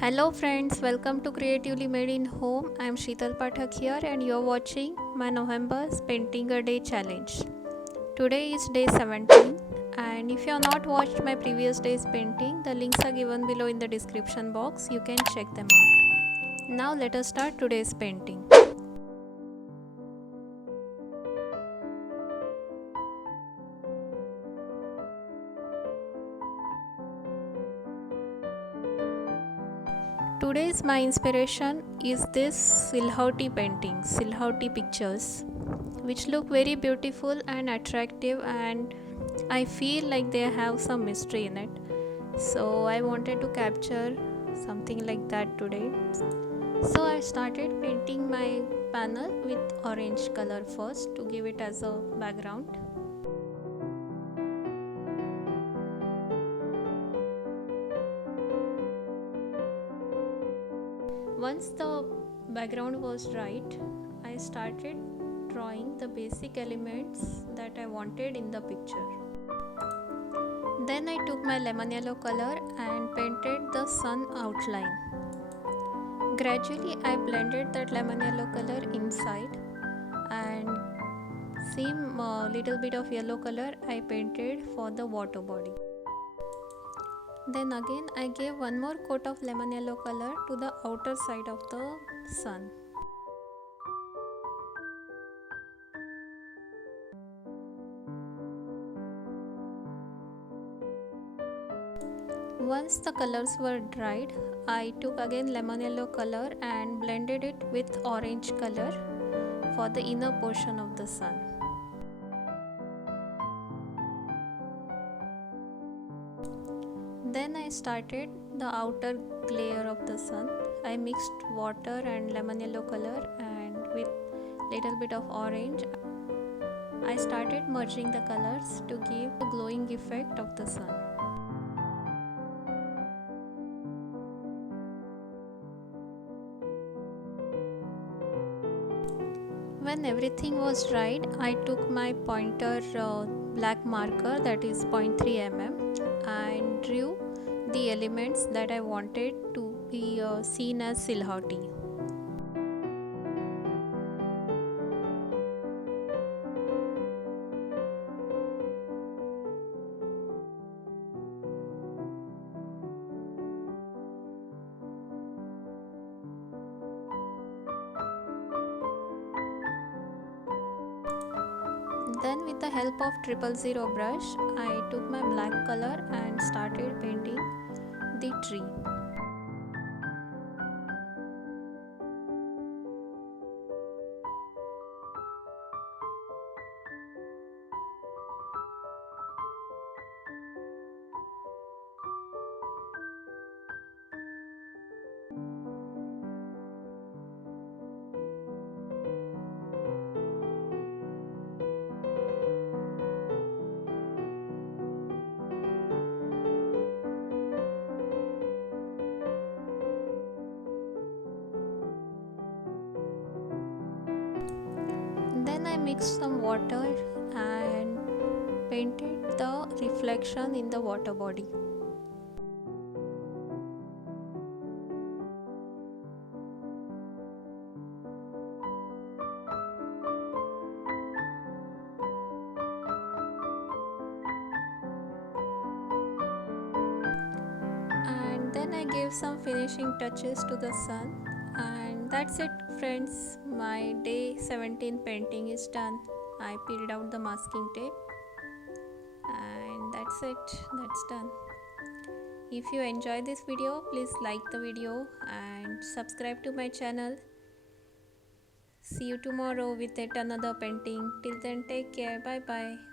Hello friends, welcome to Creatively Made in Home. I am Sheetal Pathak here and you are watching my November's Painting a Day challenge. Today is day 17 and if you have not watched my previous day's painting, the links are given below in the description box. You can check them out. Now let us start today's painting. Today's my inspiration is this Silhouette painting, Silhouette pictures, which look very beautiful and attractive, and I feel like they have some mystery in it. So I wanted to capture something like that today. So I started painting my panel with orange color first to give it as a background. Once the background was right, I started drawing the basic elements that I wanted in the picture. Then I took my lemon yellow color and painted the sun outline. Gradually I blended that lemon yellow color inside, and same little bit of yellow color I painted for the water body. Then again I gave one more coat of lemon yellow color to the outer side of the sun. Once the colors were dried, I took again lemon yellow color and blended it with orange color for the inner portion of the sun. Then I started the outer layer of the sun. I mixed water and lemon yellow color, and with little bit of orange I started merging the colors to give the glowing effect of the sun. When everything was dried, I took my pointer black marker, that is 0.3 mm, and drew the elements that I wanted to be seen as silhouette. Then with the help of 000 brush, I took my black color and started painting the tree. Then I mixed some water and painted the reflection in the water body. And then I gave some finishing touches to the sun, and that's it friends, my day 17 painting is done. I peeled out the masking tape and that's it, that's done. If you enjoyed this video, please like the video and subscribe to my channel. See you tomorrow with yet another painting. Till then, take care. Bye bye.